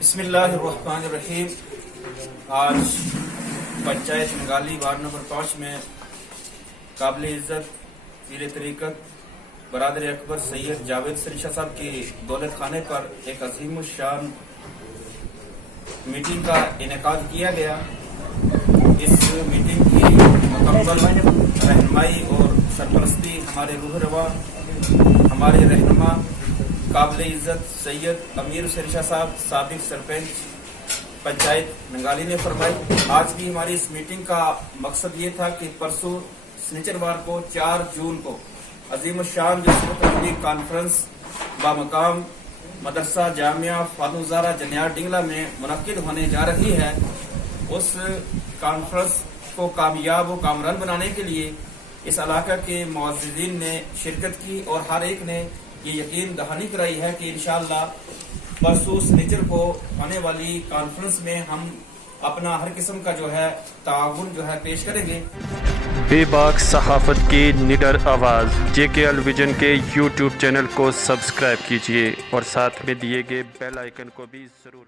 بسم اللہ الرحمن الرحیم۔ آج پنچایت نگالی وارڈ نمبر 5 میں قابل عزت پیر طریقت برادر اکبر سید جاوید سری شاہ صاحب کی دولت خانے پر ایک عظیم الشان میٹنگ کا انعقاد کیا گیا۔ اس میٹنگ کی مکمل رہنمائی اور سرپرستی ہمارے روح روا ہمارے رہنما قابل عزت سید امیر سری شاہ صاحب سابق سرپنچ پنچایت نگالی نے فرمائی۔ آج کی ہماری اس میٹنگ کا مقصد یہ تھا کہ پرسوں سنیچروار کو 4 جون کو عظیم الشان جو صورت کانفرنس بامقام مدرسہ جامعہ فاطمہ زہرا جنیار ڈنگلا میں منعقد ہونے جا رہی ہے، اس کانفرنس کو کامیاب و کامران بنانے کے لیے اس علاقہ کے معززین نے شرکت کی اور ہر ایک نے یہ یقین دہانی کرائی ہے کہ انشاءاللہ پرسوں سنیچر کو ہونے والی کانفرنس میں ہم اپنا ہر قسم کا جو ہے تعاون جو ہے پیش کریں گے۔ بے باک صحافت کی نڈر آواز JKL ویژن کے YouTube چینل کو سبسکرائب کیجیے اور ساتھ میں دیے گئے بیل آئیکن کو بھی ضرور